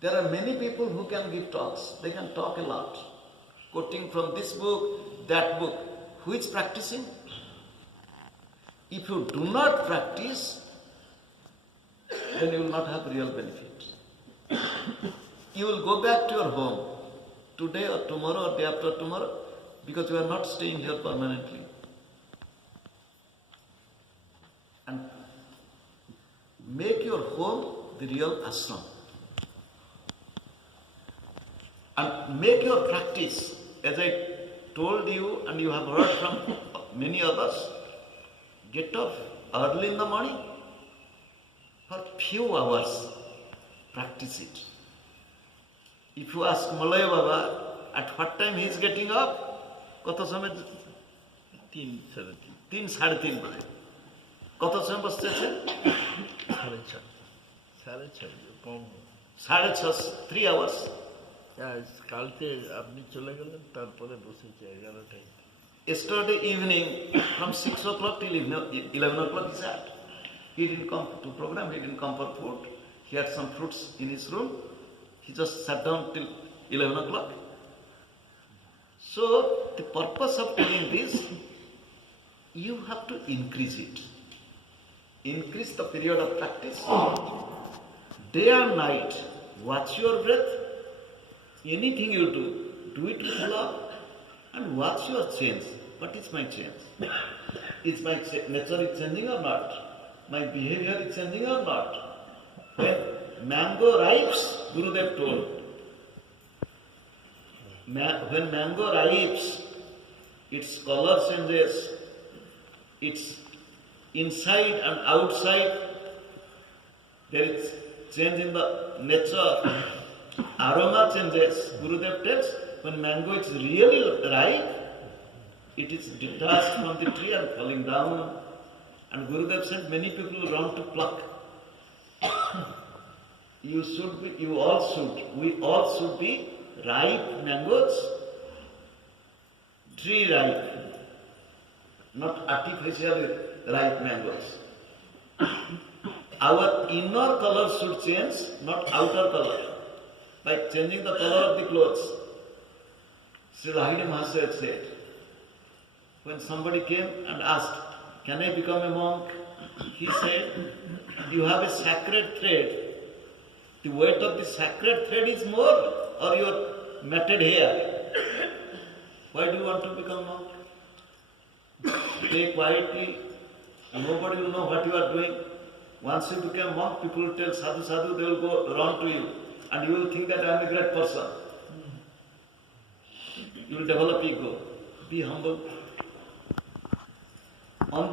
There are many people who can give talks. They can talk a lot, quoting from this book, that book. Who is practicing? If you do not practice, then you will not have real benefit. You will go back to your home today or tomorrow or day after tomorrow because you are not staying here permanently. And make your home the real ashram. And make your practice, as I told you and you have heard from many others, get up early in the morning for few hours, practice it. If you ask Malay Baba at what time he is getting up, কত সময় 3-3:30 বাজে কত সময় বসতেছে 6:30 3 hours কালকে আপনি চলে গেলেন তারপরে বসেছে 11টায় yesterday evening from 6 o'clock till 11 o'clock he sat. He didn't come to program, he didn't come for food. He had some fruits in his room. He just sat down till 11 o'clock. So the purpose of doing this, you have to increase it. Increase the period of practice. Day and night, watch your breath. Anything you do it with love and watch your change. What is my change? Is my nature is changing or not? My behavior is changing or not? When mango ripes, Gurudev told, when mango ripes, its color changes, its inside and outside, there is change in the nature, aroma changes. Gurudev tells, when mango is really ripe, it is detached from the tree and falling down. And Gurudev said, many people run to pluck. We all should be ripe mangoes, tree ripe, not artificially ripe mangoes. Our inner color should change, not outer color, by changing the color of the clothes. Sri Lahiri Mahasaya said, when somebody came and asked, can I become a monk? He said, you have a sacred thread. The weight of the sacred thread is more or your matted hair. Why do you want to become monk? Stay quietly. Nobody will know what you are doing. Once you become monk, people will tell sadhu sadhu, they will go run to you. And you will think that I am a great person. You will develop ego. Be humble.